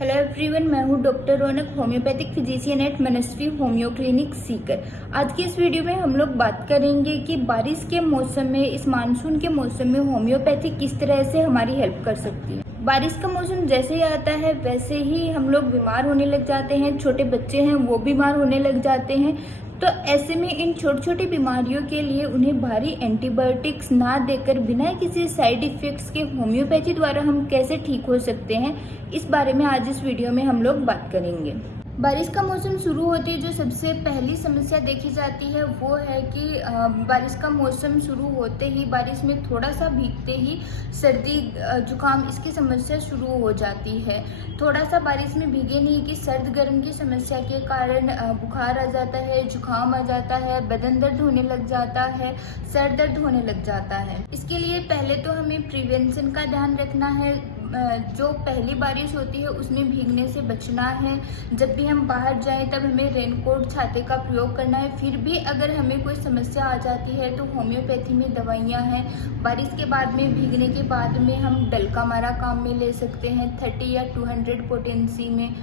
Hello everyone, मैं हूं doctor रौनक, homeopathic physician eight मनस्वी homeo clinic Sikar. आज की इस वीडियो में हम लोग बात करेंगे कि बारिश के मौसम में, इस मानसून के मौसम में होम्योपैथी किस तरह से हमारी हेल्प कर सकती है। बारिश का मौसम जैसे ही आता है वैसे ही हम लोग बीमार होने लग जाते हैं, छोटे बच्चे हैं वो बीमार होने लग जाते हैं। तो ऐसे में इन छोटी छोटी बीमारियों के लिए उन्हें भारी एंटीबायोटिक्स ना देकर बिना किसी साइड इफेक्ट्स के होम्योपैथी द्वारा हम कैसे ठीक हो सकते हैं, इस बारे में आज इस वीडियो में हम लोग बात करेंगे। बारिश का मौसम शुरू होते ही जो सबसे पहली समस्या देखी जाती है वो है कि बारिश का मौसम शुरू होते ही, बारिश में थोड़ा सा भीगते ही सर्दी जुकाम इसकी समस्या शुरू हो जाती है। थोड़ा सा बारिश में भीगे नहीं कि सर्द गर्म की समस्या के कारण बुखार आ जाता है, जुकाम आ जाता है, बदन दर्द होने लग जाता है, सर दर्द होने लग जाता है। इसके लिए पहले तो हमें प्रिवेंशन का ध्यान रखना है। जो पहली बारिश होती है उसमें भीगने से बचना है। जब भी हम बाहर जाएं तब हमें रेनकोट, छाते का प्रयोग करना है। फिर भी अगर हमें कोई समस्या आ जाती है तो होम्योपैथी में दवाइयां हैं। बारिश के बाद में, भीगने के बाद में हम डलका मारा काम में ले सकते हैं 30 या 200 पोटेंसी में।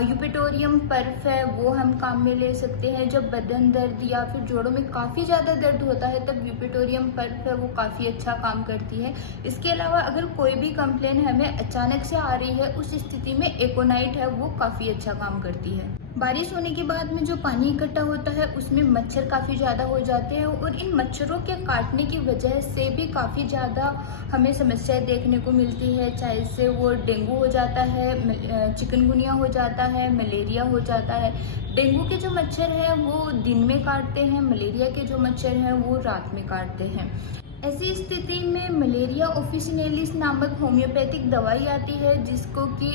यूपेटोरियम पर्फ है वो हम काम में ले सकते हैं। जब बदन दर्द या फिर जोड़ों में काफ़ी ज़्यादा दर्द होता है तब यूपेटोरियम पर्फ है वो काफ़ी अच्छा काम करती है। इसके अलावा अगर कोई भी कंप्लेन हमें अचानक से आ रही है उस स्थिति में एकोनाइट है वो काफ़ी अच्छा काम करती है। बारिश होने के बाद में जो पानी इकट्ठा होता है उसमें मच्छर काफ़ी ज़्यादा हो जाते हैं और इन मच्छरों के काटने की वजह से भी काफ़ी ज़्यादा हमें समस्याएं देखने को मिलती है। चाहे से वो डेंगू हो जाता है, चिकनगुनिया हो जाता है, मलेरिया हो जाता है। डेंगू के जो मच्छर हैं वो दिन में काटते हैं, मलेरिया के जो मच्छर हैं वो रात में काटते हैं। ऐसी स्थिति में मलेरिया ऑफिसिनेलिस नामक होम्योपैथिक दवाई आती है जिसको कि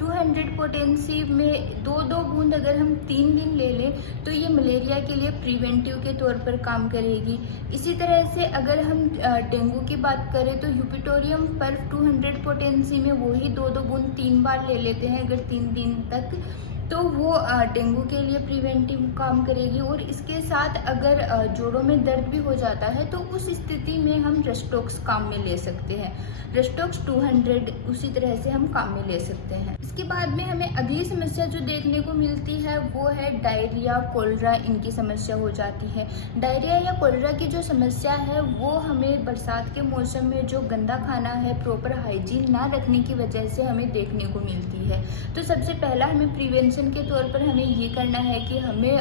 200 पोटेंसी में 2-2 बूंद अगर हम 3 दिन ले लें तो ये मलेरिया के लिए प्रिवेंटिव के तौर पर काम करेगी। इसी तरह से अगर हम डेंगू की बात करें तो यूपेटोरियम पर्फ 200 पोटेंसी में वही 2-2 बूंद 3 बार ले लेते हैं अगर 3 दिन तक, तो वो डेंगू के लिए प्रिवेंटिव काम करेगी। और इसके साथ अगर जोड़ों में दर्द भी हो जाता है तो उस स्थिति में हम रेस्टोक्स काम में ले सकते हैं। रेस्टोक्स 200 उसी तरह से हम काम में ले सकते हैं। इसके बाद में हमें अगली समस्या जो देखने को मिलती है वो है डायरिया, कोलरा, इनकी समस्या हो जाती है। डायरिया या कोलरा की जो समस्या है वो हमें बरसात के मौसम में जो गंदा खाना है, प्रॉपर हाइजीन ना रखने की वजह से हमें देखने को मिलती है। तो सबसे पहला हमें प्रिवेंशन के तौर पर हमें ये करना है कि हमें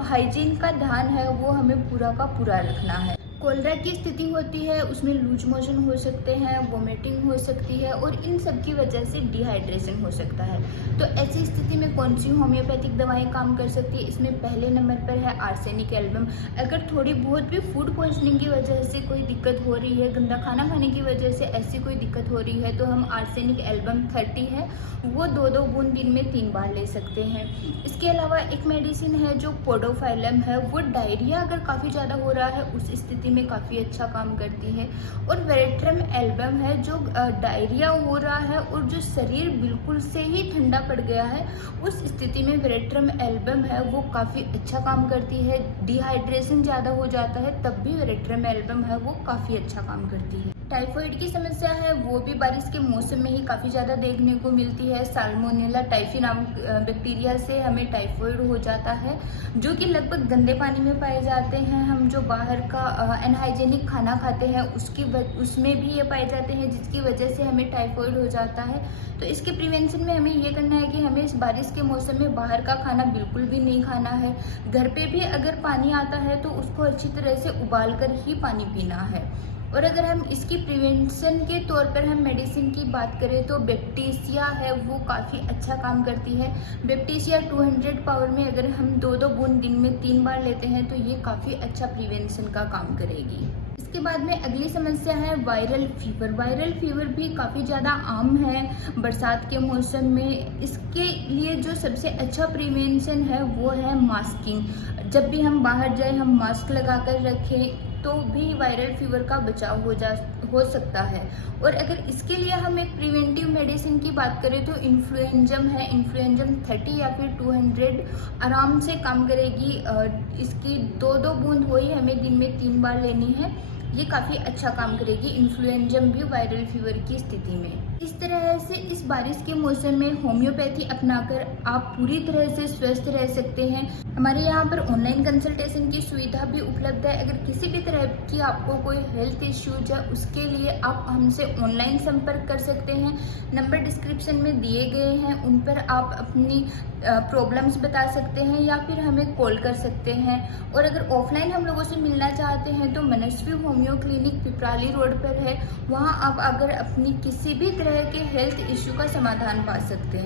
हाइजीन का ध्यान है वो हमें पूरा का पूरा रखना है। कोलरा की स्थिति होती है उसमें लूज मोशन हो सकते हैं, वोमिटिंग हो सकती है और इन सब की वजह से डिहाइड्रेशन हो सकता है। तो ऐसी स्थिति में कौन सी होम्योपैथिक दवाएं काम कर सकती है? इसमें पहले नंबर पर है आर्सेनिक एल्बम। अगर थोड़ी बहुत भी फूड पॉइजनिंग की वजह से कोई दिक्कत हो रही है, गंदा खाना खाने की वजह से ऐसी कोई दिक्कत हो रही है तो हम आर्सेनिक एल्बम 30 है वो 2-2 बूंद दिन में 3 बार ले सकते हैं। इसके अलावा एक मेडिसिन है जो पोडोफाइलम है, वो डायरिया अगर काफ़ी ज़्यादा हो रहा है उस स्थिति में काफ़ी अच्छा काम करती है। और वेरेट्रम एल्बम है जो डायरिया हो रहा है और जो शरीर बिल्कुल से ही ठंडा पड़ गया है उस स्थिति में वेरेट्रम एल्बम है वो काफ़ी अच्छा काम करती है। डिहाइड्रेशन ज़्यादा हो जाता है तब भी वेरेट्रम एल्बम है वो काफ़ी अच्छा काम करती है। टाइफाइड की समस्या है वो भी बारिश के मौसम में ही काफ़ी ज़्यादा देखने को मिलती है। साल्मोनेला टाइफी नामक बैक्टीरिया से हमें टाइफाइड हो जाता है जो कि लगभग गंदे पानी में पाए जाते हैं। हम जो बाहर का अनहाइजेनिक खाना खाते हैं उसमें भी ये पाए जाते हैं जिसकी वजह से हमें टाइफाइड हो जाता है। तो इसके प्रिवेंशन में हमें ये करना है कि हमें इस बारिश के मौसम में बाहर का खाना बिल्कुल भी नहीं खाना है। घर पे भी अगर पानी आता है तो उसको अच्छी तरह से उबाल कर ही पानी पीना है। और अगर हम इसकी प्रिवेंशन के तौर पर हम मेडिसिन की बात करें तो बैक्टीसिया है वो काफ़ी अच्छा काम करती है। बैक्टीसिया 200 पावर में अगर हम 2-2 बूंद दिन में 3 बार लेते हैं तो ये काफ़ी अच्छा प्रिवेंशन का काम करेगी। इसके बाद में अगली समस्या है वायरल फीवर। वायरल फीवर भी काफ़ी ज़्यादा आम है बरसात के मौसम में। इसके लिए जो सबसे अच्छा प्रिवेंशन है वो है मास्किंग। जब भी हम बाहर जाए हम मास्क लगा कर रखें तो भी वायरल फीवर का बचाव हो सकता है। और अगर इसके लिए हम एक प्रिवेंटिव मेडिसिन की बात करें तो इन्फ्लुएंजम है। इन्फ्लुएंजम 30 या फिर 200 आराम से काम करेगी। इसकी 2-2 बूंद वही हमें दिन में 3 बार लेनी है। ये काफ़ी अच्छा काम करेगी इन्फ्लुएंजा भी वायरल फीवर की स्थिति में। इस तरह से इस बारिश के मौसम में होम्योपैथी अपनाकर आप पूरी तरह से स्वस्थ रह सकते हैं। हमारे यहाँ पर ऑनलाइन कंसल्टेशन की सुविधा भी उपलब्ध है। अगर किसी भी तरह की आपको कोई हेल्थ इश्यूज है उसके लिए आप हमसे ऑनलाइन संपर्क कर सकते हैं। नंबर डिस्क्रिप्शन में दिए गए हैं, उन पर आप अपनी प्रॉब्लम्स बता सकते हैं या फिर हमें कॉल कर सकते हैं। और अगर ऑफलाइन हम लोगों से मिलना चाहते हैं तो मनस्वी होम्यो क्लिनिक पिपराली रोड पर है। वहाँ आप अगर अपनी किसी भी तरह के हेल्थ इश्यू का समाधान पा सकते हैं।